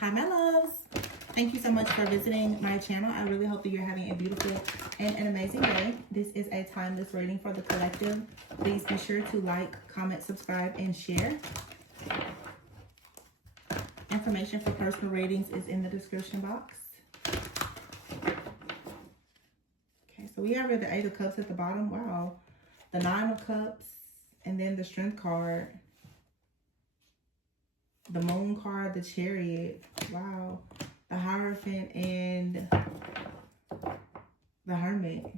Hi, my loves. Thank you so much for visiting my channel. I really hope that you're having a beautiful and an amazing day. This is a timeless reading for the collective. Please be sure to like, comment, subscribe, and share. Information for personal readings is in the description box. Okay, so we have the Eight of Cups at the bottom. Wow. The Nine of Cups, and then the Strength card. The Moon card, the Chariot. Wow. The Hierophant and the Hermit.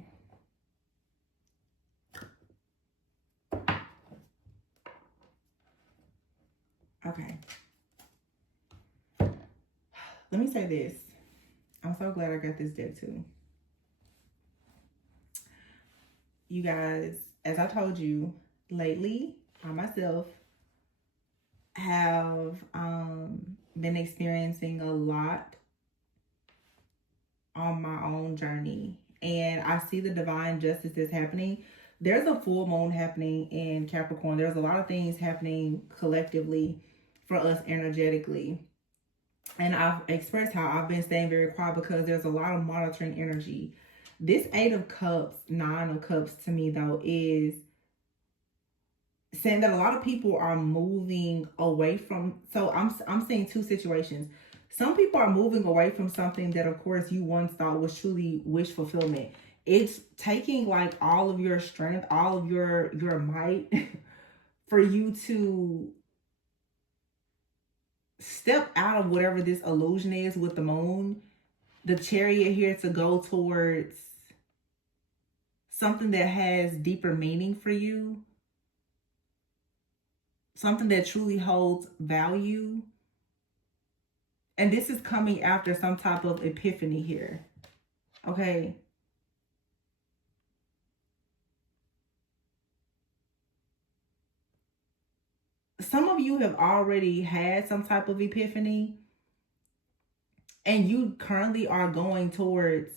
Okay. Let me say this. I'm so glad I got this deck too. You guys, as I told you, lately, I myself have been experiencing a lot on my own journey. And I see the divine justice that's happening. There's a full moon happening in Capricorn. There's a lot of things happening collectively for us energetically. And I've expressed how I've been staying very quiet because there's a lot of monitoring energy. This Eight of Cups, Nine of Cups to me though is saying that a lot of people are moving away from, so I'm seeing two situations. Some people are moving away from something that of course you once thought was truly wish fulfillment. It's taking like all of your strength, all of your might for you to step out of whatever this illusion is with the moon, the Chariot here, to go towards something that has deeper meaning for you. Something that truly holds value. And this is coming after some type of epiphany here. Okay. Some of you have already had some type of epiphany. And you currently are going towards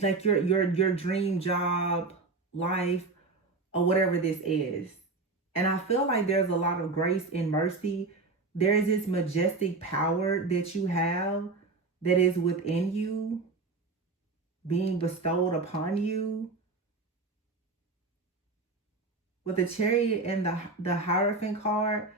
like your dream job, life, or whatever this is. And I feel like there's a lot of grace and mercy. There is this majestic power that you have that is within you, being bestowed upon you. With the Chariot and the Hierophant card,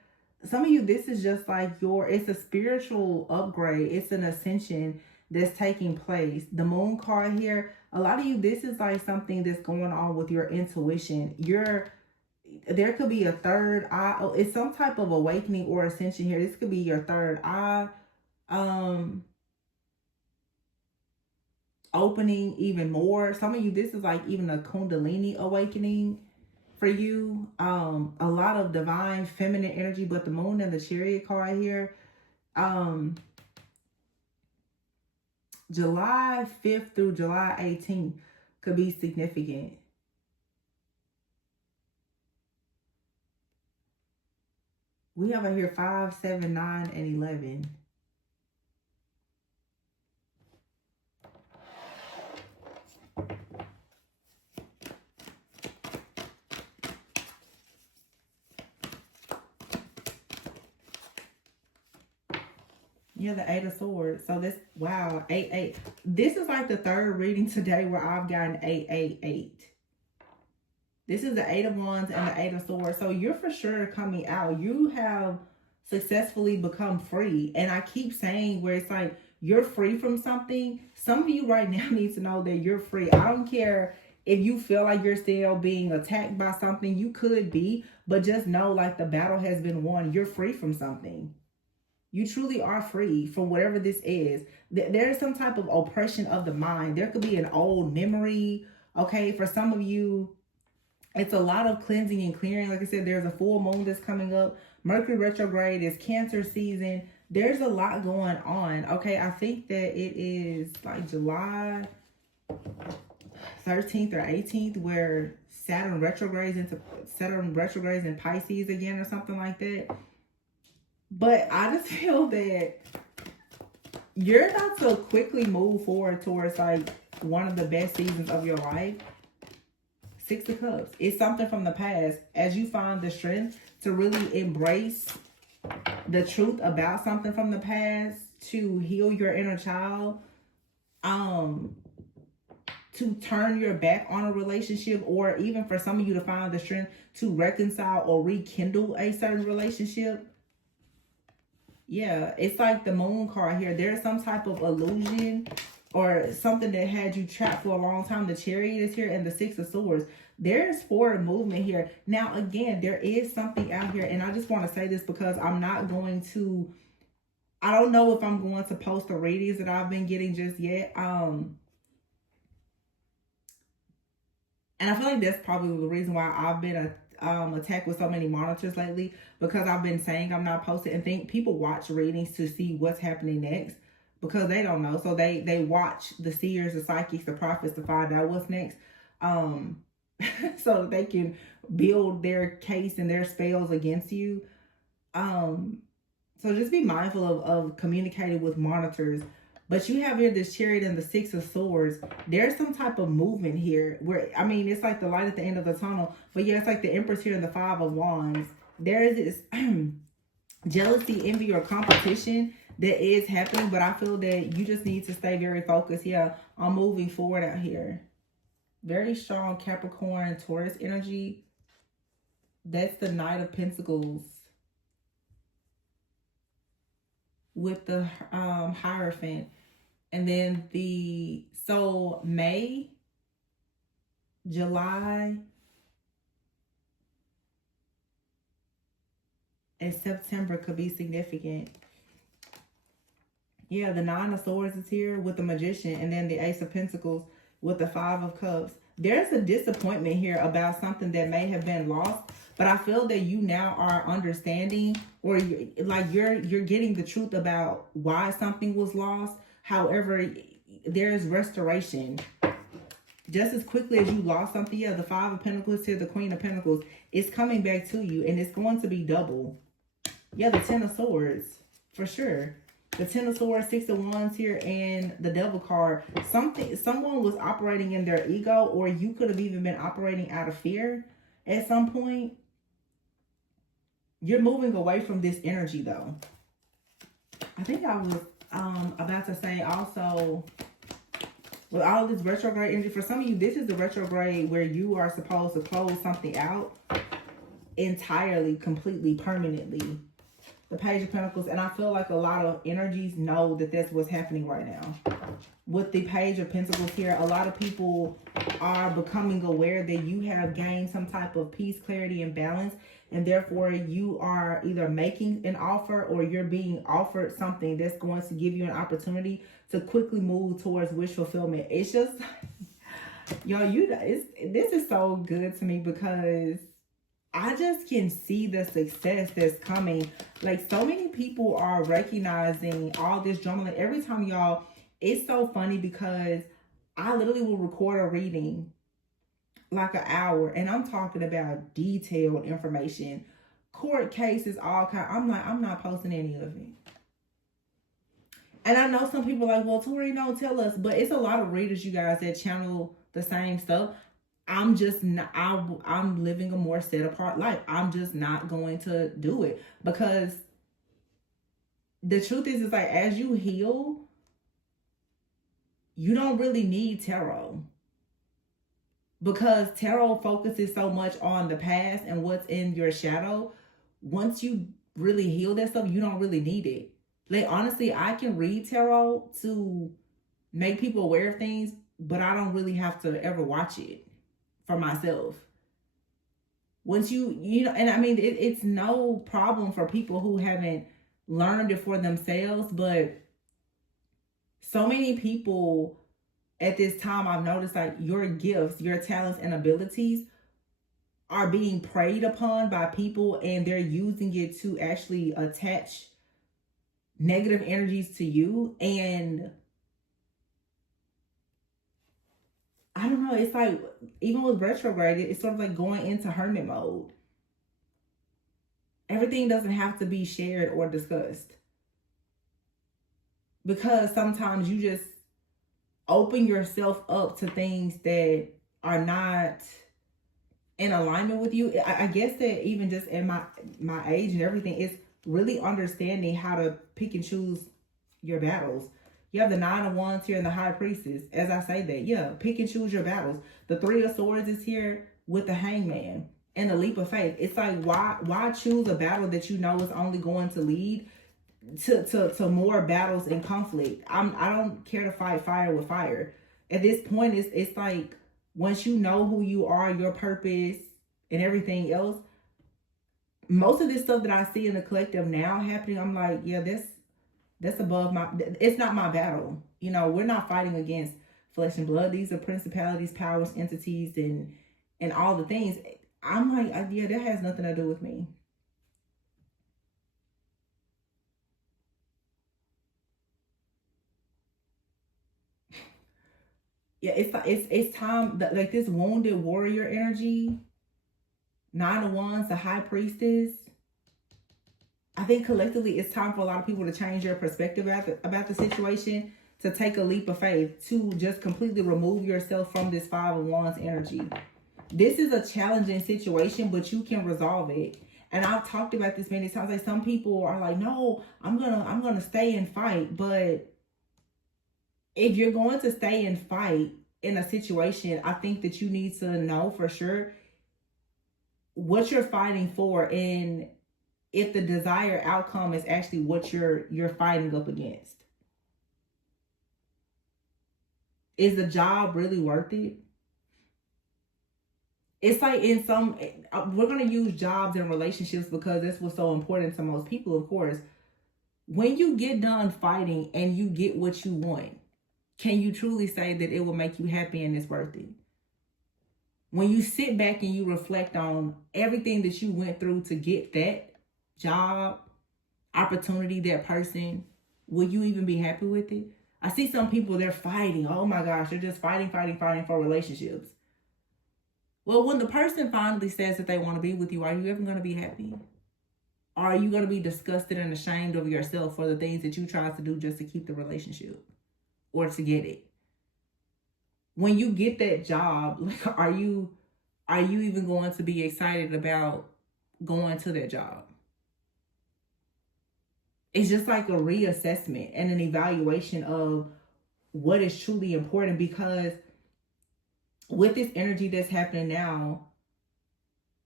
some of you, this is just like it's a spiritual upgrade. It's an ascension that's taking place. The Moon card here, a lot of you, this is like something that's going on with your intuition. There could be a third eye. Oh, it's some type of awakening or ascension here. This could be your third eye opening even more. Some of you, this is like even a Kundalini awakening for you. A lot of divine feminine energy, but the Moon and the Chariot card here, July 5th through July 18th could be significant. We have right here 5, 7, 9, and 11. Yeah, the Eight of Swords. So this, wow, 8, 8. This is like the third reading today where I've gotten 8, 8, 8. This is the Eight of Wands and the Eight of Swords. So you're for sure coming out. You have successfully become free. And I keep saying where it's like you're free from something. Some of you right now need to know that you're free. I don't care if you feel like you're still being attacked by something. You could be, but just know like the battle has been won. You're free from something. You truly are free from whatever this is. There is some type of oppression of the mind. There could be an old memory. Okay, for some of you, it's a lot of cleansing and clearing. Like I said, there's a full moon that's coming up. Mercury retrograde is Cancer season. There's a lot going on. Okay, I think that it is like July 13th or 18th where Saturn retrogrades in Pisces again or something like that. But I just feel that you're about to quickly move forward towards like one of the best seasons of your life. 6 of Cups. It's something from the past as you find the strength to really embrace the truth about something from the past, to heal your inner child, to turn your back on a relationship, or even for some of you to find the strength to reconcile or rekindle a certain relationship. Yeah, it's like the moon card here. There's some type of illusion or something that had you trapped for a long time. The Chariot is here and the Six of Swords. There's forward movement here. Now, again, there is something out here, and I just want to say this because I'm not going to, I don't know if I'm going to post the readings that I've been getting just yet. And I feel like that's probably the reason why I've been attacked with so many monitors lately, because I've been saying I'm not posting, and think people watch readings to see what's happening next because they don't know. So they watch the seers, the psychics, the prophets to find out what's next. So they can build their case and their spells against you. So just be mindful of communicating with monitors. But you have here this Chariot and the Six of Swords. There's some type of movement here where, I mean, it's like the light at the end of the tunnel. But yeah, it's like the Empress here and the Five of Wands. There is this jealousy, envy, or competition that is happening. But I feel that you just need to stay very focused, yeah, on moving forward out here. Very strong Capricorn, Taurus energy. That's the Knight of Pentacles with the Hierophant. And then so May, July, and September could be significant. Yeah, the Nine of Swords is here with the Magician, and then the Ace of Pentacles with the Five of Cups. There's a disappointment here about something that may have been lost, but I feel that you now are understanding, or you're getting the truth about why something was lost. However, there's restoration. Just as quickly as you lost something, yeah, the Five of Pentacles to the Queen of Pentacles is coming back to you, and it's going to be double. Yeah, the Ten of Swords, for sure. The Ten of Swords, Six of Wands here, and the Devil card. Someone was operating in their ego, or you could have even been operating out of fear at some point. You're moving away from this energy, though. I think I was about to say also, with all this retrograde energy, for some of you, this is the retrograde where you are supposed to close something out entirely, completely, permanently. The Page of Pentacles, and I feel like a lot of energies know that that's what's happening right now. With the Page of Pentacles here, a lot of people are becoming aware that you have gained some type of peace, clarity, and balance, and therefore you are either making an offer or you're being offered something that's going to give you an opportunity to quickly move towards wish fulfillment. It's just, yo, this is so good to me because I just can see the success that's coming. Like, so many people are recognizing all this drama. Like, every time, y'all, it's so funny because I literally will record a reading like an hour, and I'm talking about detailed information, court cases, all kind. I'm like, I'm not posting any of it. And I know some people are like, well, Tori, don't tell us. But it's a lot of readers, you guys, that channel the same stuff. I'm just not, I'm living a more set apart life. I'm just not going to do it, because the truth is like, as you heal, you don't really need tarot, because tarot focuses so much on the past and what's in your shadow. Once you really heal that stuff, you don't really need it. Like, honestly, I can read tarot to make people aware of things, but I don't really have to ever watch it for myself. Once you know, and I mean, it's no problem for people who haven't learned it for themselves, but so many people at this time, I've noticed, like, your gifts, your talents and abilities are being preyed upon by people, and they're using it to actually attach negative energies to you. And I don't know, it's like, even with retrograde, it's sort of like going into hermit mode. Everything doesn't have to be shared or discussed, because sometimes you just open yourself up to things that are not in alignment with you. I guess that even just in my age and everything, it's really understanding how to pick and choose your battles. You have the Nine of Wands here and the High Priestess. As I say that, yeah, pick and choose your battles. The Three of Swords is here with the Hangman and the Leap of Faith. It's like, why choose a battle that you know is only going to lead to more battles and conflict? I don't care to fight fire with fire. At this point, it's like, once you know who you are, your purpose, and everything else, most of this stuff that I see in the collective now happening, I'm like, yeah, that's above my, it's not my battle. You know, we're not fighting against flesh and blood. These are principalities, powers, entities, and all the things. I'm like, yeah, that has nothing to do with me. Yeah, it's time that, like, this wounded warrior energy, Nine of Wands, the High Priestess. I think collectively it's time for a lot of people to change their perspective about the situation, to take a leap of faith, to just completely remove yourself from this Five of Wands energy. This is a challenging situation, but you can resolve it. And I've talked about this many times. Like, some people are like, no, I'm gonna stay and fight. But if you're going to stay and fight in a situation, I think that you need to know for sure what you're fighting for, and if the desired outcome is actually what you're fighting up against. Is the job really worth it? It's like, in some, we're going to use jobs and relationships because that's what's so important to most people, of course. When you get done fighting and you get what you want, can you truly say that it will make you happy and it's worth it? When you sit back and you reflect on everything that you went through to get that job, opportunity, that person, will you even be happy with it? I see some people, they're fighting. Oh my gosh, they're just fighting for relationships. Well, when the person finally says that they want to be with you, are you ever going to be happy? Or are you going to be disgusted and ashamed of yourself for the things that you tried to do just to keep the relationship or to get it? When you get that job, like, are you even going to be excited about going to that job? It's just like a reassessment and an evaluation of what is truly important, because with this energy that's happening now,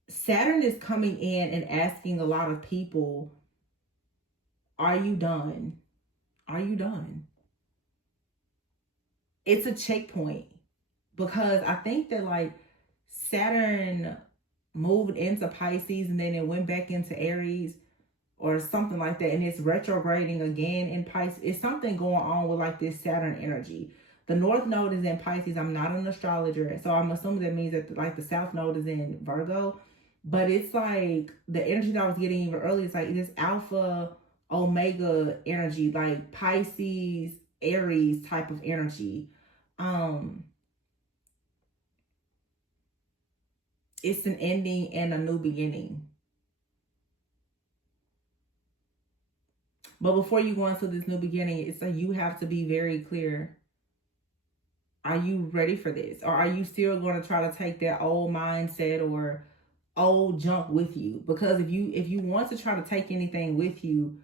Saturn is coming in and asking a lot of people, are you done? Are you done? It's a checkpoint, because I think that, like, Saturn moved into Pisces and then it went back into Aries or something like that, and it's retrograding again in Pisces. It's something going on with, like, this Saturn energy. The North Node is in Pisces. I'm not an astrologer, so I'm assuming that means that, like, the South Node is in Virgo. But it's like the energy that I was getting even earlier. It's like this Alpha Omega energy, like Pisces Aries type of energy. It's an ending and a new beginning. But before you go into this new beginning, it's like you have to be very clear. Are you ready for this? Or are you still going to try to take that old mindset or old junk with you? Because if you want to try to take anything with you,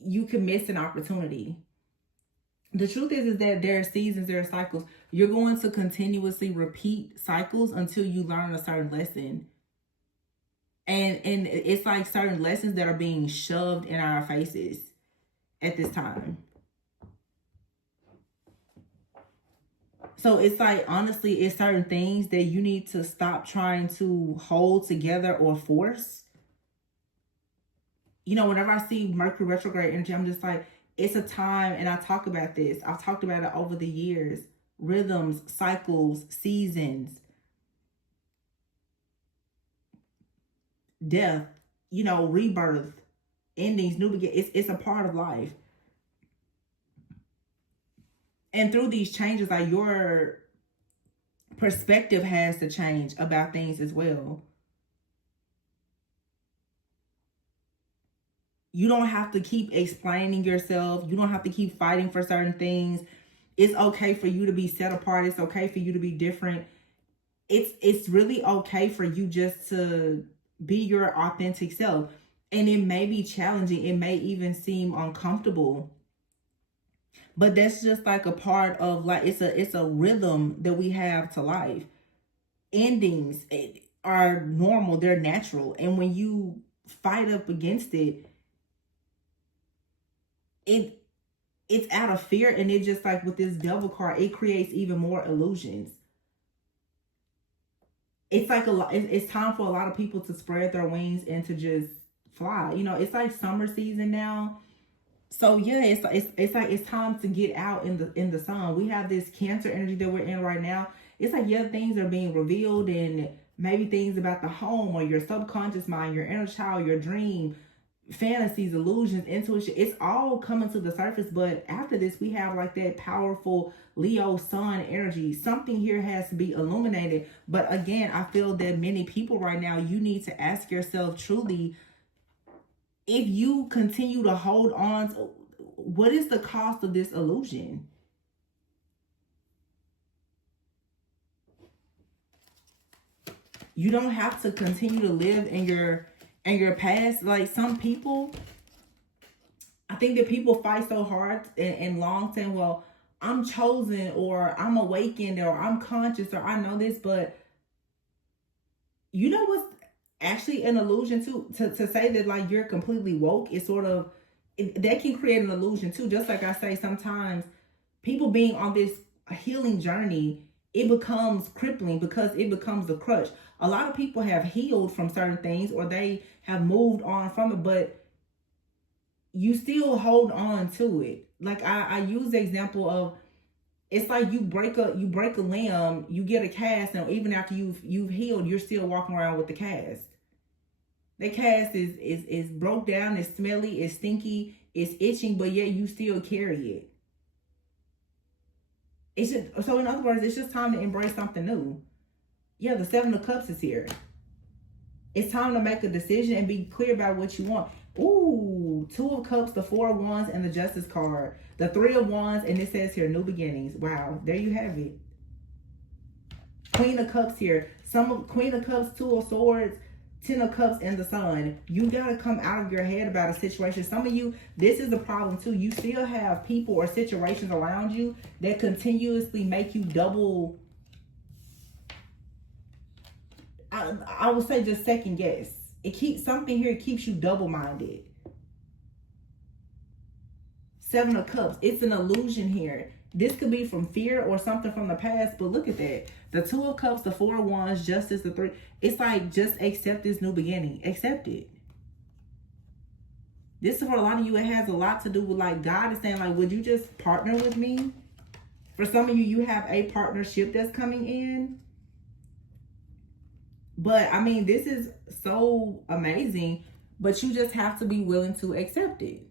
you can miss an opportunity. The truth is that there are seasons, there are cycles. You're going to continuously repeat cycles until you learn a certain lesson. And it's like certain lessons that are being shoved in our faces at this time. So it's like, honestly, it's certain things that you need to stop trying to hold together or force. You know, whenever I see Mercury retrograde energy, I'm just like, it's a time, and I talk about this. I've talked about it over the years. Rhythms, cycles, seasons, death, you know, rebirth, endings, new beginnings. It's a part of life. And through these changes, like, your perspective has to change about things as well. You don't have to keep explaining yourself. You don't have to keep fighting for certain things. It's okay for you to be set apart. It's okay for you to be different. It's really okay for you just to be your authentic self. And it may be challenging. It may even seem uncomfortable. But that's just like a part of, like, it's a rhythm that we have to life. Endings are normal, they're natural. And when you fight up against it, it's out of fear. And it just, like with this Devil card, it creates even more illusions. It's like it's time for a lot of people to spread their wings and to just fly. You know, it's like summer season now. So yeah, it's like it's time to get out in the sun. We have this Cancer energy that we're in right now. It's like, yeah, things are being revealed, and maybe things about the home or your subconscious mind, your inner child, your dream, fantasies, illusions, intuition. It's all coming to the surface. But after this, we have like that powerful Leo sun energy. Something here has to be illuminated. But again, I feel that many people right now, you need to ask yourself truly, if you continue to hold on to, what is the cost of this illusion? You don't have to continue to live in your past. Like, some people, I think that people fight so hard and long saying, well, I'm chosen, or I'm awakened, or I'm conscious, or I know this. But you know what's actually an illusion too? To say that like you're completely woke is sort of, that can create an illusion too. Just like I say, sometimes people being on this healing journey, it becomes crippling because it becomes a crutch. A lot of people have healed from certain things, or they have moved on from it, but you still hold on to it. Like I use the example of, it's like you break a limb, you get a cast, and even after you've healed, you're still walking around with the cast. The cast is broke down, it's smelly, it's stinky, it's itching, but yet you still carry it. It's just, so in other words, it's just time to embrace something new. Yeah, the Seven of Cups is here. It's time to make a decision and be clear about what you want. Ooh, Two of Cups, the Four of Wands, and the Justice card. The Three of Wands, and it says here, new beginnings. Wow, there you have it. Queen of Cups here. Queen of Cups, Two of Swords, Ten of Cups, and the Sun. You got to come out of your head about a situation. Some of you, this is the problem too. You still have people or situations around you that continuously make you double, I would say just second guess. Something here keeps you double-minded. Seven of Cups. It's an illusion here. This could be from fear or something from the past, but look at that. The Two of Cups, the Four of Wands, Justice, the Three. It's like, just accept this new beginning. Accept it. This is for a lot of you, it has a lot to do with, like, God is saying, like, would you just partner with me? For some of you, you have a partnership that's coming in. But, I mean, this is so amazing, but you just have to be willing to accept it.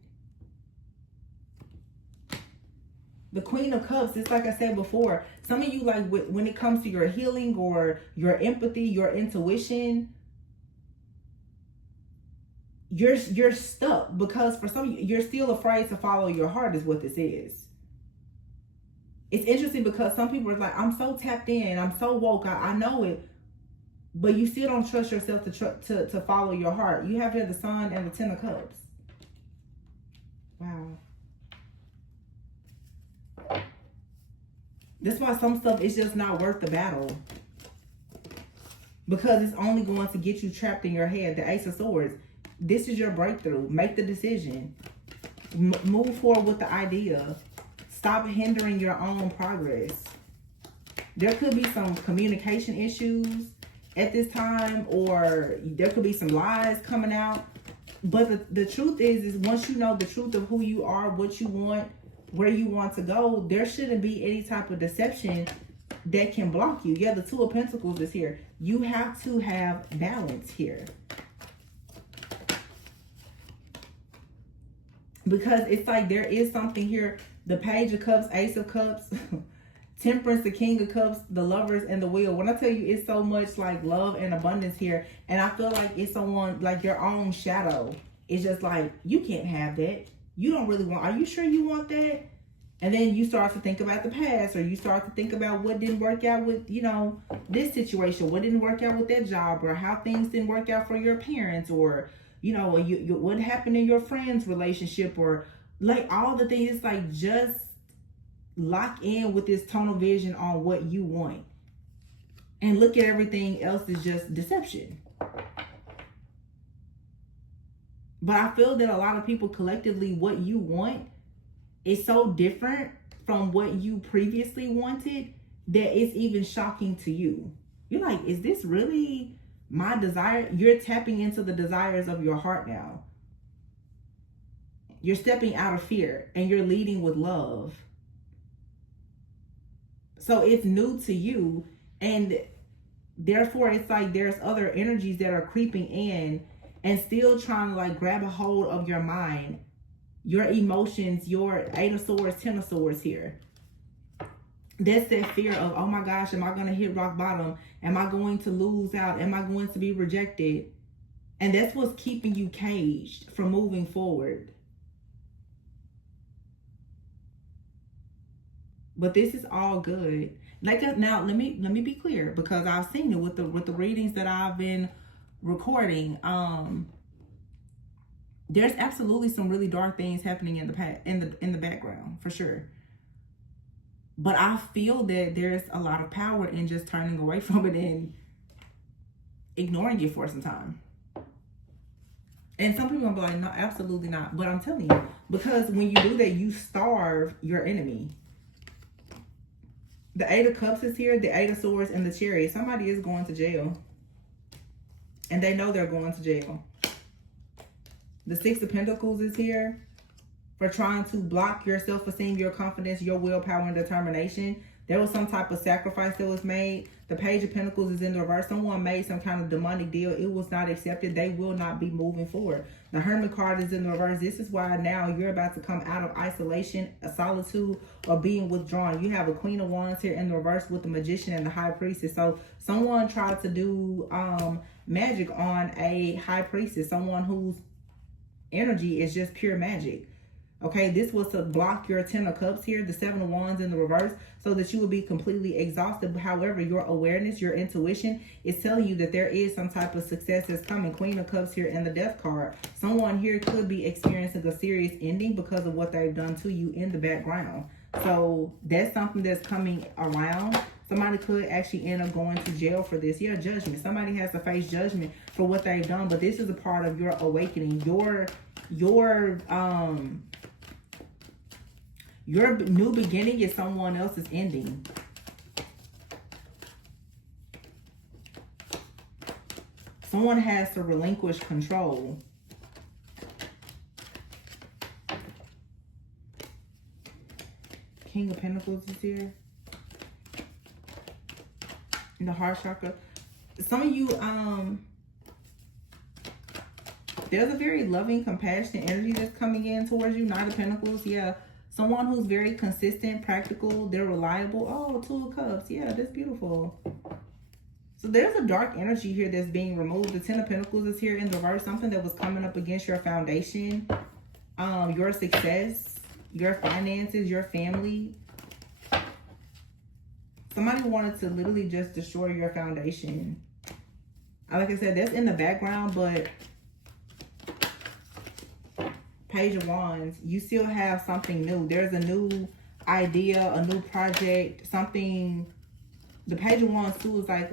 The Queen of Cups, it's like I said before, some of you, like, when it comes to your healing or your empathy, your intuition, you're stuck, because for some of you, you're still afraid to follow your heart is what this is. It's interesting because some people are like, I'm so tapped in, I'm so woke, I know it, but you still don't trust yourself to follow your heart. You have here the Sun and the Ten of Cups. Wow. That's why some stuff is just not worth the battle. Because it's only going to get you trapped in your head. The Ace of Swords. This is your breakthrough. Make the decision. Move forward with the idea. Stop hindering your own progress. There could be some communication issues at this time, or there could be some lies coming out. But the truth is once you know the truth of who you are, what you want, where you want to go, there shouldn't be any type of deception that can block you. Yeah, the Two of Pentacles is here. You have to have balance here. Because it's like there is something here. The Page of Cups, Ace of Cups, Temperance, the King of Cups, the Lovers, and the Wheel. When I tell you, it's so much like love and abundance here. And I feel like it's someone, like your own shadow. It's just like, you can't have that. You don't really want, are you sure you want that? And then you start to think about the past, or you start to think about what didn't work out with, you know, this situation, what didn't work out with that job, or how things didn't work out for your parents, or, you know, what happened in your friend's relationship, or like all the things. It's like, just lock in with this tunnel vision on what you want, and look at everything else is just deception. But I feel that a lot of people collectively, what you want is so different from what you previously wanted that it's even shocking to you. You're like, is this really my desire? You're tapping into the desires of your heart now. You're stepping out of fear and you're leading with love. So it's new to you, and therefore it's like there's other energies that are creeping in and still trying to like grab a hold of your mind, your emotions, your 8 of Swords, 10 of Swords here. That's that fear of, oh my gosh, am I going to hit rock bottom? Am I going to lose out? Am I going to be rejected? And that's what's keeping you caged from moving forward. But this is all good. Like, now let me be clear, because I've seen it with the readings that I've been recording. There's absolutely some really dark things happening in the background, for sure. But I feel that there's a lot of power in just turning away from it and ignoring it for some time. And some people are like, no, absolutely not. But I'm telling you, because when you do that, you starve your enemy. The 8 of Cups is here, the 8 of Swords, and the Chariot. Somebody is going to jail. And they know they're going to jail. The 6 of Pentacles is here for trying to block your self-esteem, your confidence, your willpower, and determination. There was some type of sacrifice that was made. The Page of Pentacles is in the reverse. Someone made some kind of demonic deal. It was not accepted. They will not be moving forward. The Hermit card is in the reverse. This is why now you're about to come out of isolation, solitude, or being withdrawn. You have a Queen of Wands here in the reverse with the Magician and the High Priestess. So someone tried to do magic on a High Priestess, someone whose energy is just pure magic. Okay, this was to block your 10 of Cups here, the 7 of Wands in the reverse, so that you would be completely exhausted. However, your awareness, your intuition is telling you that there is some type of success that's coming. Queen of Cups here and the Death card. Someone here could be experiencing a serious ending because of what they've done to you in the background. So that's something that's coming around. Somebody could actually end up going to jail for this. Yeah, judgment. Somebody has to face judgment for what they've done, but this is a part of your awakening. Your new beginning is someone else's ending. Someone has to relinquish control. King of Pentacles is here. In the heart chakra. Some of you, there's a very loving, compassionate energy that's coming in towards you. Knight of Pentacles, yeah. Someone who's very consistent, practical, they're reliable. Oh, 2 of Cups. Yeah, that's beautiful. So there's a dark energy here that's being removed. The 10 of Pentacles is here in the reverse. Something that was coming up against your foundation, your success, your finances, your family. Somebody wanted to literally just destroy your foundation. Like I said, that's in the background, but Page of Wands, you still have something new. There's a new idea, a new project, something. The Page of Wands too is like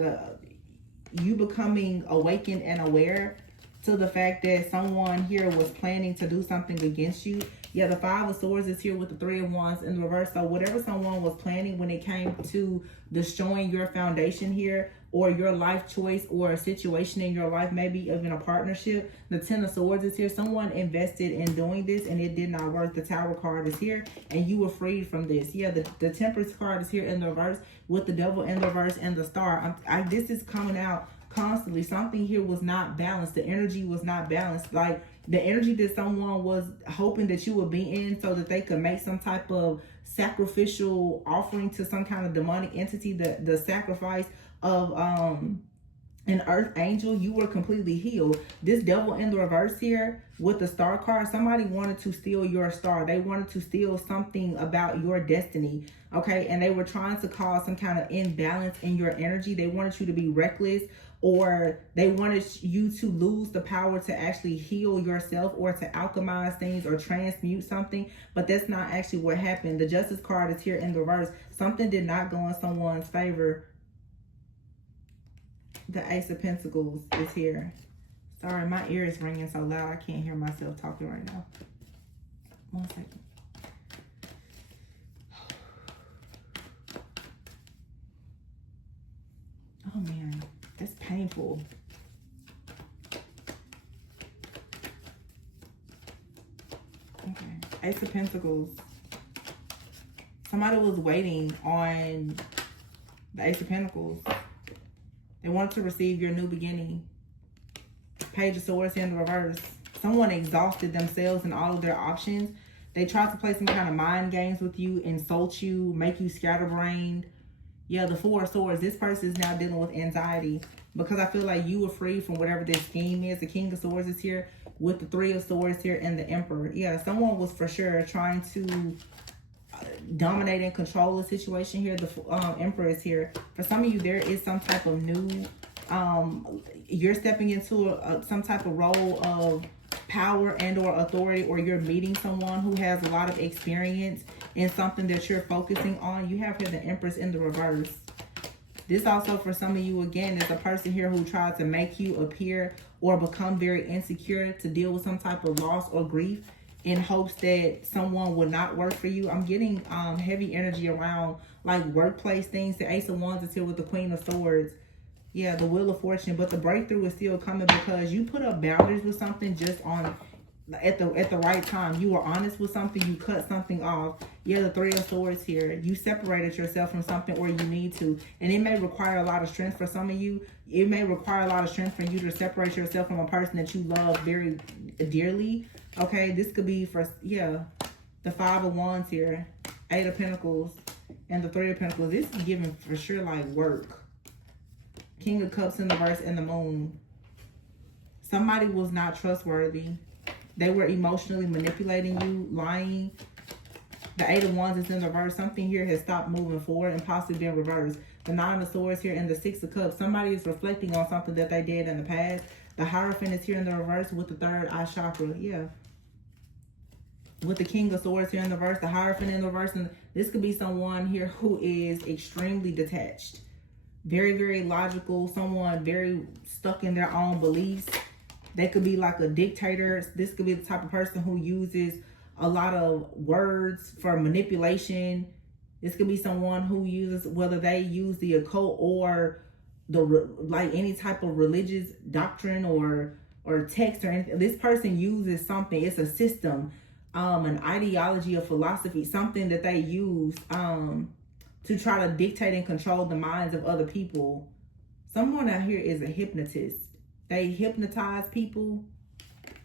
you becoming awakened and aware to the fact that someone here was planning to do something against you. Yeah, the 5 of Swords is here with the 3 of Wands in the reverse. So whatever someone was planning when it came to destroying your foundation here, or your life choice, or a situation in your life, maybe even a partnership, the 10 of Swords is here. Someone invested in doing this and it did not work. The Tower card is here and you were freed from this. Yeah, the Temperance card is here in the reverse with the Devil in the reverse and the Star. This is coming out constantly. Something here was not balanced. The energy was not balanced. Like the energy that someone was hoping that you would be in so that they could make some type of sacrificial offering to some kind of demonic entity, the sacrifice of an earth angel, you were completely healed. This devil in the reverse here with the star card, somebody wanted to steal your star. They wanted to steal something about your destiny, okay? And they were trying to cause some kind of imbalance in your energy. They wanted you to be reckless, or they wanted you to lose the power to actually heal yourself or to alchemize things or transmute something. But that's not actually what happened. The Justice card is here in the reverse. Something did not go in someone's favor. The Ace of Pentacles is here. Sorry, my ear is ringing so loud I can't hear myself talking right now. 1 second. Oh man, that's painful. Okay, Ace of Pentacles. Somebody was waiting on the Ace of Pentacles. They wanted to receive your new beginning. Page of Swords in the reverse. Someone exhausted themselves and all of their options. They tried to play some kind of mind games with you, insult you, make you scatterbrained. Yeah, the Four of Swords. This person is now dealing with anxiety because I feel like you were free from whatever this scheme is. The King of Swords is here with the Three of Swords here and the Emperor. Yeah, someone was for sure trying to dominate and control the situation here. The Emperor is here. For some of you, there is some type of new, you're stepping into some type of role of power and or authority, or you're meeting someone who has a lot of experience in something that you're focusing on. You have here the Empress in the reverse. This also for some of you, again, is a person here who tried to make you appear or become very insecure to deal with some type of loss or grief in hopes that someone would not work for you. I'm getting heavy energy around like workplace things. The Ace of Wands is here with the Queen of Swords. Yeah, the Wheel of Fortune. But the breakthrough is still coming because you put up boundaries with something just on at the right time. You were honest with something. You cut something off. Yeah, the Three of Swords here. You separated yourself from something or you need to. And it may require a lot of strength for some of you. It may require a lot of strength for you to separate yourself from a person that you love very dearly. Okay, this could be for, yeah, the Five of Wands here, Eight of Pentacles, and the Three of Pentacles. This is giving for sure like work. King of Cups in the reverse and the Moon. Somebody was not trustworthy. They were emotionally manipulating you, lying. The Eight of Wands is in the reverse. Something here has stopped moving forward and possibly been reversed. The Nine of Swords here and the Six of Cups. Somebody is reflecting on something that they did in the past. The Hierophant is here in the reverse with the third eye chakra. Yeah. With the King of Swords here in the reverse, the Hierophant in the reverse. And this could be someone here who is extremely detached. Very, very logical. Someone very stuck in their own beliefs. They could be like a dictator. This could be the type of person who uses a lot of words for manipulation. This could be someone who uses, whether they use the occult or like any type of religious doctrine or text or anything. This person uses something. It's a system, an ideology, a philosophy, something that they use to try to dictate and control the minds of other people. Someone out here is a hypnotist. They hypnotize people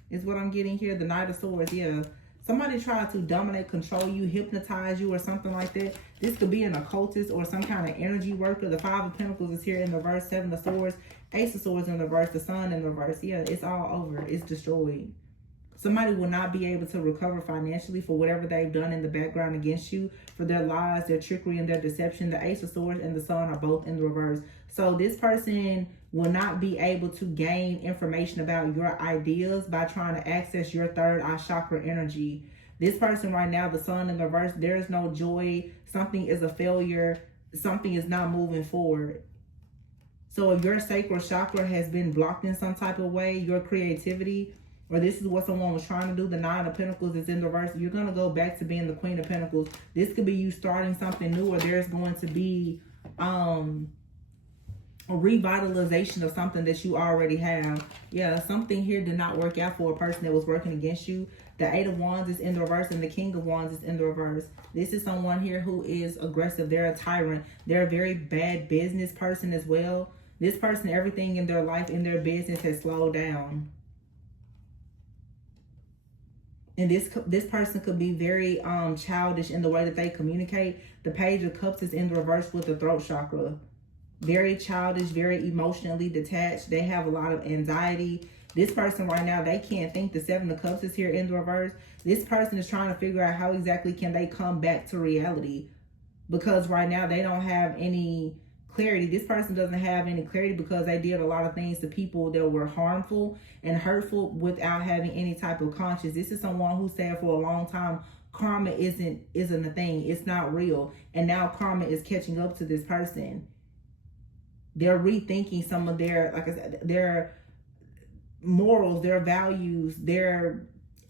is what I'm getting here. The Knight of Swords, yeah. Somebody tried to dominate, control you, hypnotize you or something like that. This could be an occultist or some kind of energy worker. The Five of Pentacles is here in the reverse. Seven of Swords, Ace of Swords in the reverse. The Sun in the reverse. Yeah, it's all over. It's destroyed. Somebody will not be able to recover financially for whatever they've done in the background against you, for their lies, their trickery, and their deception. The Ace of Swords and the Sun are both in the reverse. So this person will not be able to gain information about your ideas by trying to access your third eye chakra energy. This person right now, the Sun in the reverse, there is no joy. Something is a failure. Something is not moving forward. So if your sacral chakra has been blocked in some type of way, your creativity, or this is what someone was trying to do, the Nine of Pentacles is in the reverse, you're going to go back to being the Queen of Pentacles. This could be you starting something new, or there's going to be a revitalization of something that you already have. Yeah, something here did not work out for a person that was working against you. The Eight of Wands is in the reverse and the King of Wands is in the reverse. This is someone here who is aggressive. They're a tyrant. They're a very bad business person as well. This person, everything in their life, in their business has slowed down. And this person could be very childish in the way that they communicate. The Page of Cups is in the reverse with the throat chakra. Very childish, very emotionally detached. They have a lot of anxiety. This person right now, they can't think. The Seven of Cups is here in the reverse. This person is trying to figure out how exactly can they come back to reality, because right now they don't have any clarity. This person doesn't have any clarity because they did a lot of things to people that were harmful and hurtful without having any type of conscience. This is someone who said for a long time karma isn't a thing. It's not real. And now karma is catching up to this person. They're rethinking some of their, like I said, their morals, their values, their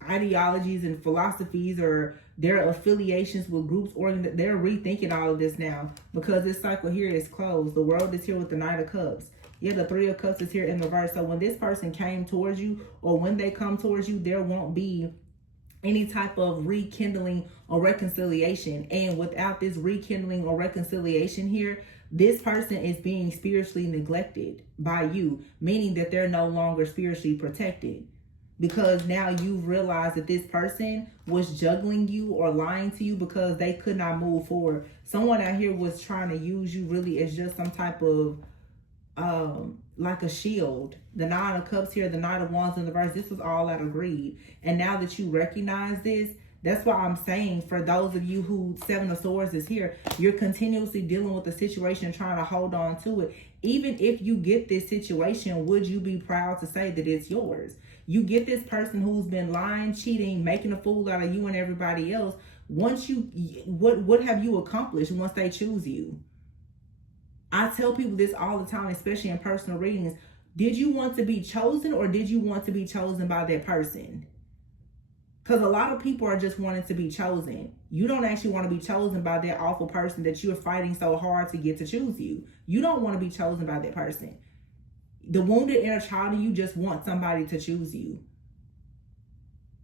ideologies and philosophies, or their affiliations with groups, or they're rethinking all of this now because this cycle here is closed. The world is here with the Knight of Cups. Yeah, the Three of Cups is here in reverse. So when this person came towards you, or when they come towards you, there won't be any type of rekindling or reconciliation. And without this rekindling or reconciliation here, this person is being spiritually neglected by you, meaning that they're no longer spiritually protected. Because now you've realized that this person was juggling you or lying to you because they could not move forward. Someone out here was trying to use you really as just some type of like a shield. The Nine of Cups here, the Knight of Wands in the reverse, this was all out of greed. And now that you recognize this, that's why I'm saying, for those of you who Seven of Swords is here, you're continuously dealing with the situation, trying to hold on to it. Even if you get this situation, would you be proud to say that it's yours? You get this person who's been lying, cheating, making a fool out of you and everybody else. Once you, what have you accomplished once they choose you? I tell people this all the time, especially in personal readings. Did you want to be chosen, or did you want to be chosen by that person? Because a lot of people are just wanting to be chosen. You don't actually want to be chosen by that awful person that you're fighting so hard to get to choose you. You don't want to be chosen by that person. The wounded inner child of you just wants somebody to choose you.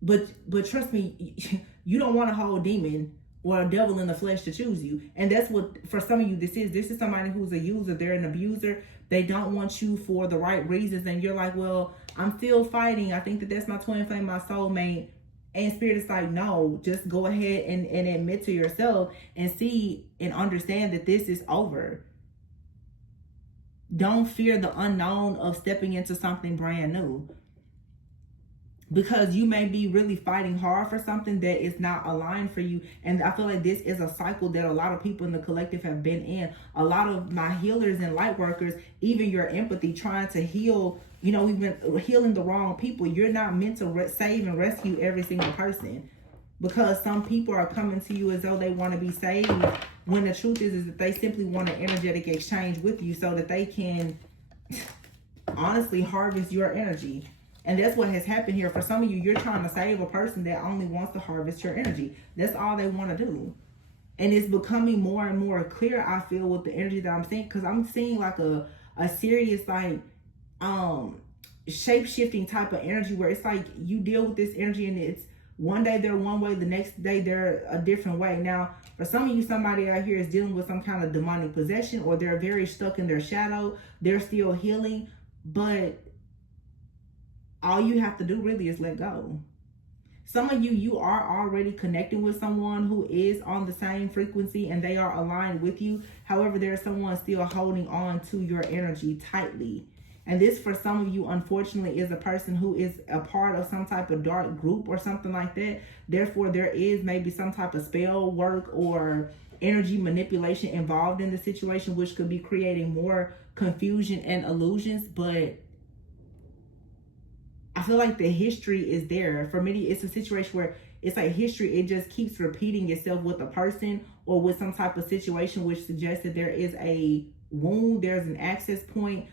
But trust me, you don't want a whole demon or a devil in the flesh to choose you. And that's what, for some of you, this is somebody who's a user. They're an abuser. They don't want you for the right reasons. And you're like, well, I'm still fighting. I think that that's my twin flame, my soulmate. And Spirit is like, no, just go ahead and admit to yourself and see and understand that this is over. Don't fear the unknown of stepping into something brand new. Because you may be really fighting hard for something that is not aligned for you. And I feel like this is a cycle that a lot of people in the collective have been in. A lot of my healers and light workers, even your empathy, trying to heal, you know, we've been healing the wrong people. You're not meant to save and rescue every single person. Because some people are coming to you as though they want to be saved, when the truth is that they simply want an energetic exchange with you so that they can honestly harvest your energy. And that's what has happened here. For some of you, you're trying to save a person that only wants to harvest your energy. That's all they want to do. And it's becoming more and more clear, I feel, with the energy that I'm seeing. Because I'm seeing like a serious, like, shape-shifting type of energy where it's like you deal with this energy and it's one day they're one way, the next day they're a different way. Now, for some of you, somebody out here is dealing with some kind of demonic possession, or they're very stuck in their shadow. They're still healing, but all you have to do really is let go. Some of you, you are already connecting with someone who is on the same frequency and they are aligned with you. However, there's someone still holding on to your energy tightly. And this, for some of you, unfortunately, is a person who is a part of some type of dark group or something like that. Therefore, there is maybe some type of spell work or energy manipulation involved in the situation, which could be creating more confusion and illusions. But I feel like the history is there. For many, it's a situation where it's like history, it just keeps repeating itself with a person or with some type of situation, which suggests that there is a wound, there's an access point,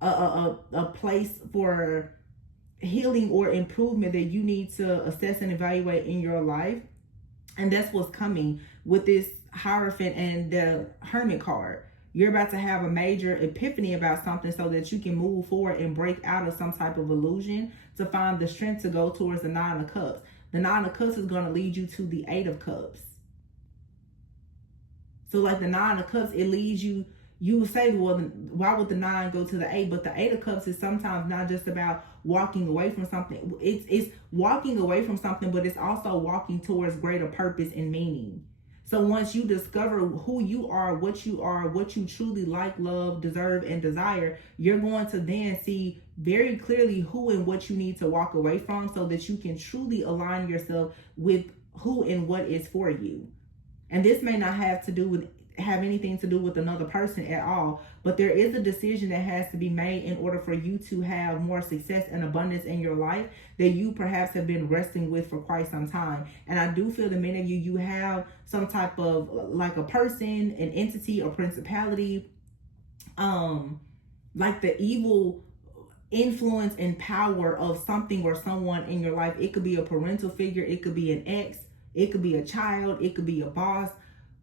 a place for healing or improvement that you need to assess and evaluate in your life. And that's what's coming with this Hierophant and the Hermit card. You're about to have a major epiphany about something so that you can move forward and break out of some type of illusion to find the strength to go towards the Nine of Cups. The Nine of Cups is going to lead you to the Eight of Cups. So like the Nine of Cups, it leads you, you would say, well, why would the 9 go to the 8? But the 8 of Cups is sometimes not just about walking away from something. It's walking away from something, but it's also walking towards greater purpose and meaning. So once you discover who you are, what you truly like, love, deserve, and desire, you're going to then see very clearly who and what you need to walk away from so that you can truly align yourself with who and what is for you. And this may not have anything to do with another person at all, but there is a decision that has to be made in order for you to have more success and abundance in your life that you perhaps have been wrestling with for quite some time. And I do feel that many of you have some type of like a person, an entity, or principality, like the evil influence and power of something or someone in your life. It could be a parental figure, it could be an ex, it could be a child, it could be a boss,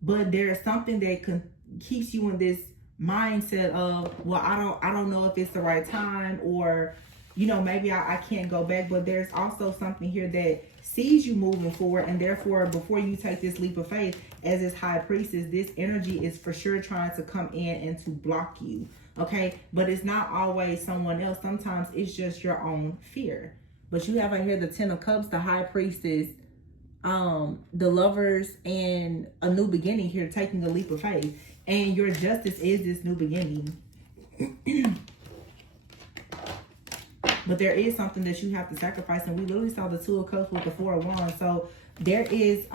but there's something that keeps you in this mindset of, well, I don't know if it's the right time, or maybe I can't go back. But there's also something here that sees you moving forward, and therefore before you take this leap of faith as this high priestess, this energy is for sure trying to come in and to block you. Okay, but it's not always someone else. Sometimes it's just your own fear. But you have right here the 10 of Cups, the high priestess, the Lovers, and a new beginning here, taking a leap of faith. And your justice is this new beginning. But there is something that you have to sacrifice. And we literally saw the 2 of Cups with the 4 of Wands. So there is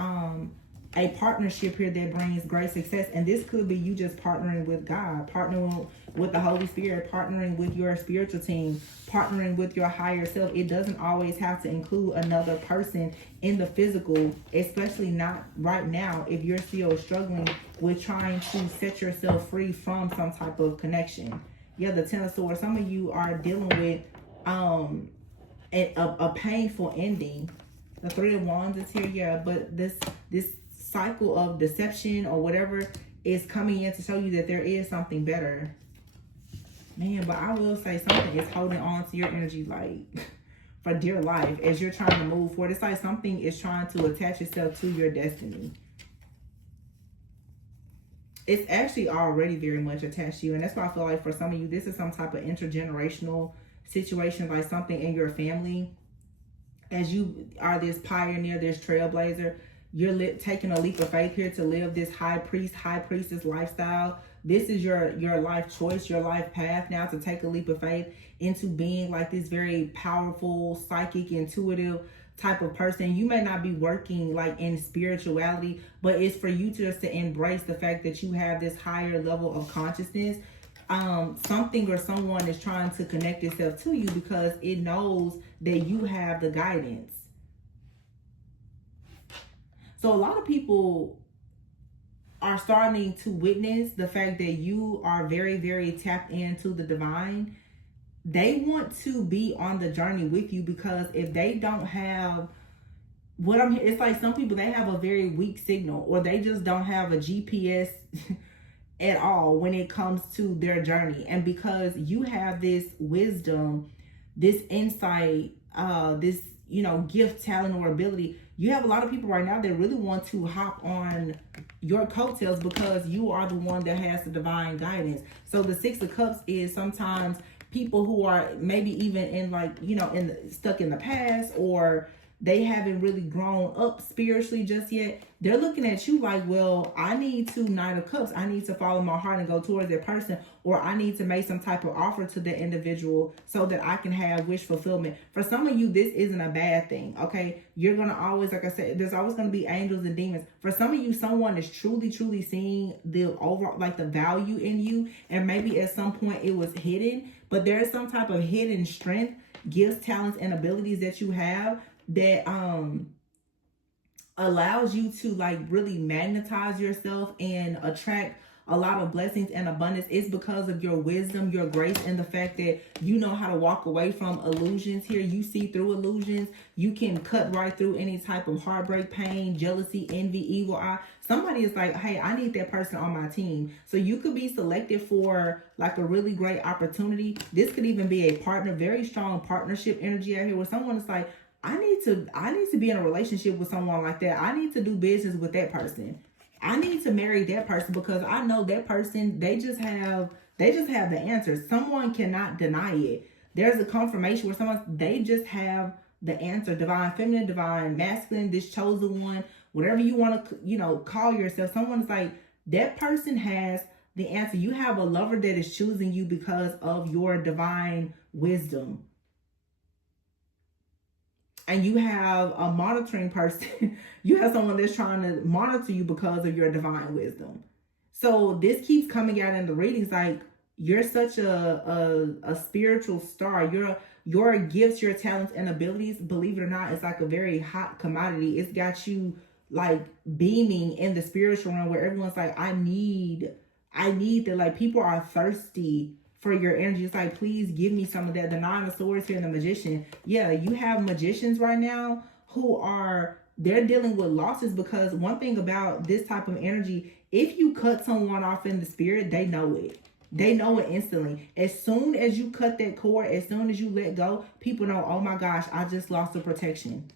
a partnership here that brings great success. And this could be you just partnering with God, partnering with the Holy Spirit, partnering with your spiritual team, partnering with your higher self. It doesn't always have to include another person in the physical, especially not right now if you're still struggling with trying to set yourself free from some type of connection. Yeah, the 10 of Swords. Some of you are dealing with a painful ending. The 3 of Wands is here, yeah, but this cycle of deception or whatever is coming in to show you that there is something better. Man, but I will say something is holding on to your energy like for dear life as you're trying to move forward. It's like something is trying to attach itself to your destiny. It's actually already very much attached to you. And that's why I feel like for some of you, this is some type of intergenerational situation, like something in your family. As you are this pioneer, this trailblazer, you're taking a leap of faith here to live this high priestess lifestyle. This is your life choice, your life path now, to take a leap of faith into being like this very powerful, psychic, intuitive type of person. You may not be working like in spirituality, but it's for you just to embrace the fact that you have this higher level of consciousness. Something or someone is trying to connect itself to you because it knows that you have the guidance. So a lot of people are starting to witness the fact that you are very, very tapped into the divine. They want to be on the journey with you because if they don't have it's like some people, they have a very weak signal, or they just don't have a GPS at all when it comes to their journey. And because you have this wisdom, this insight, this, gift, talent, or ability, you have a lot of people right now that really want to hop on your coattails because you are the one that has the divine guidance. So the 6 of Cups is sometimes people who are maybe even in like, stuck in the past, or they haven't really grown up spiritually just yet. They're looking at you like, well, I need to, Knight of Cups, I need to follow my heart and go towards that person, or I need to make some type of offer to the individual so that I can have wish fulfillment. For some of you, this isn't a bad thing, okay? You're going to always, like I said, there's always going to be angels and demons. For some of you, someone is truly, truly seeing the overall, like the value in you, and maybe at some point it was hidden, but there is some type of hidden strength, gifts, talents, and abilities that you have that allows you to like really magnetize yourself and attract a lot of blessings and abundance. It's because of your wisdom, your grace, and the fact that you know how to walk away from illusions here. You see through illusions. You can cut right through any type of heartbreak, pain, jealousy, envy, evil eye. Somebody is like, hey, I need that person on my team. So you could be selected for like a really great opportunity. This could even be a partner, very strong partnership energy out here where someone is like, I need to be in a relationship with someone like that. I need to do business with that person. I need to marry that person because I know that person, they just have the answers. Someone cannot deny it. There's a confirmation where they just have the answer. Divine feminine, divine masculine, this chosen one, whatever you want to, you know, call yourself. Someone's like, that person has the answer. You have a lover that is choosing you because of your divine wisdom. And you have a monitoring person. You have someone that's trying to monitor you because of your divine wisdom. So this keeps coming out in the readings, like, you're such a spiritual star. Your gifts, your talents and abilities, believe it or not, it's like a very hot commodity. It's got you like beaming in the spiritual realm where everyone's like, I need that. Like, people are thirsty for your energy. It's like, please give me some of that. The Nine of Swords here and the Magician. Yeah, you have magicians right now who are, they're dealing with losses, because one thing about this type of energy, if you cut someone off in the spirit, they know it. They know it instantly. As soon as you cut that cord, as soon as you let go, people know, oh my gosh, I just lost the protection.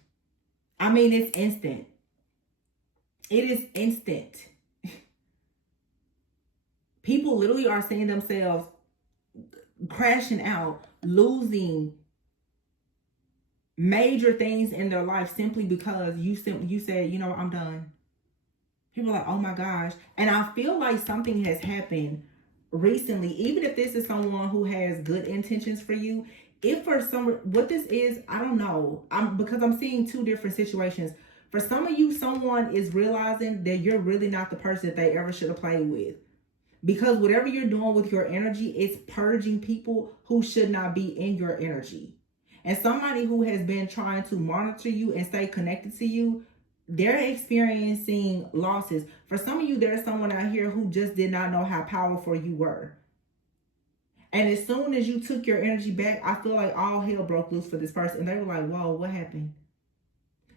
I mean, it's instant. It is instant. People literally are seeing themselves crashing out, losing major things in their life simply because you said, you know, I'm done. People are like, oh my gosh. And I feel like something has happened recently, even if this is someone who has good intentions for you. If for some, what this is, I don't know. Because I'm seeing two different situations. For some of you, someone is realizing that you're really not the person that they ever should have played with. Because whatever you're doing with your energy, it's purging people who should not be in your energy. And somebody who has been trying to monitor you and stay connected to you, they're experiencing losses. For some of you, there's someone out here who just did not know how powerful you were. And as soon as you took your energy back, I feel like all hell broke loose for this person. And they were like, whoa, what happened?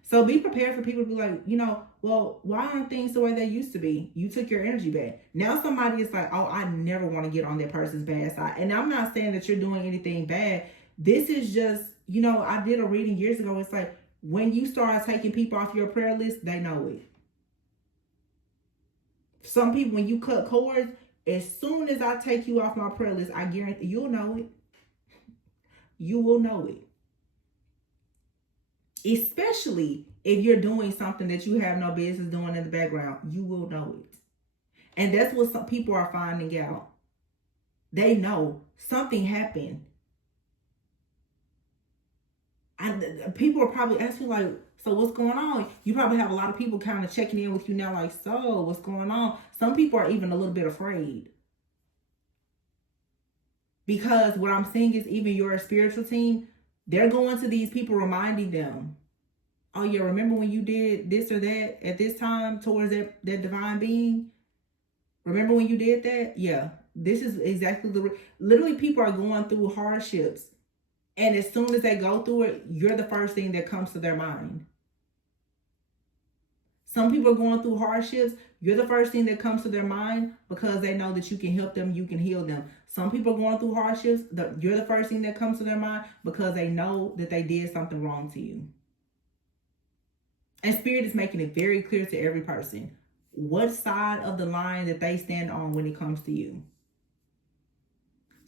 So be prepared for people to be like, you know, well, why aren't things the way they used to be? You took your energy back. Now somebody is like, oh, I never want to get on that person's bad side. And I'm not saying that you're doing anything bad. This is just, you know, I did a reading years ago. It's like, when you start taking people off your prayer list, they know it. Some people, when you cut cords, as soon as I take you off my prayer list, I guarantee you'll know it. You will know it. Especially if you're doing something that you have no business doing in the background, you will know it. And that's what some people are finding out. They know something happened. And people are probably asking like, so what's going on? You probably have a lot of people kind of checking in with you now like, so what's going on? Some people are even a little bit afraid. Because what I'm seeing is even your spiritual team, they're going to these people reminding them, oh yeah, remember when you did this or that at this time towards that divine being? Remember when you did that? Yeah, this is exactly literally people are going through hardships. And as soon as they go through it, you're the first thing that comes to their mind. Some people are going through hardships. You're the first thing that comes to their mind because they know that you can help them, you can heal them. Some people are going through hardships. You're the first thing that comes to their mind because they know that they did something wrong to you. And Spirit is making it very clear to every person what side of the line that they stand on when it comes to you.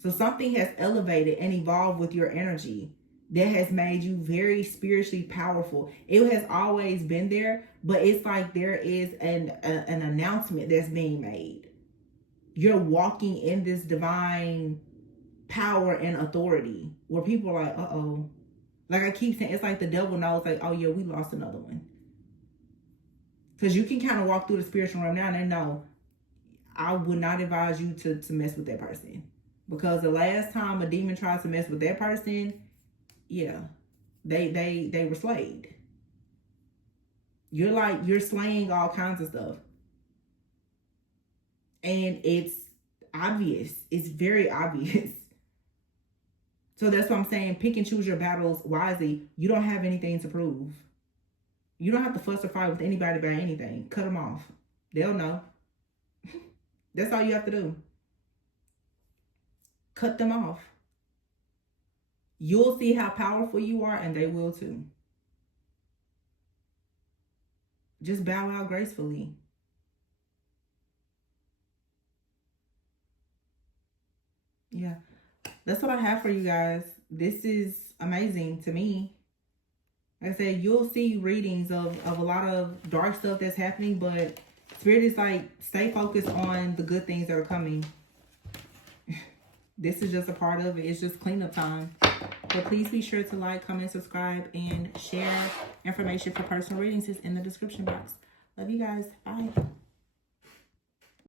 So something has elevated and evolved with your energy that has made you very spiritually powerful. It has always been there, but it's like there is an announcement that's being made. You're walking in this divine power and authority where people are like, uh-oh. Like I keep saying, it's like the devil knows, like, oh yeah, we lost another one. Because you can kind of walk through the spiritual realm now and they know, I would not advise you to mess with that person. Because the last time a demon tries to mess with that person, yeah, they were slayed. You're slaying all kinds of stuff. And it's obvious. It's very obvious. So that's what I'm saying. Pick and choose your battles wisely. You don't have anything to prove. You don't have to fuss or fight with anybody about anything. Cut them off. They'll know. That's all you have to do. Cut them off. You'll see how powerful you are, and they will too. Just bow out gracefully. Yeah. That's what I have for you guys. This is amazing to me. Like I said, you'll see readings of a lot of dark stuff that's happening, but Spirit is like, stay focused on the good things that are coming. This is just a part of it. It's just cleanup time. But please be sure to like, comment, subscribe, and share. Information for personal readings is in the description box. Love you guys. Bye.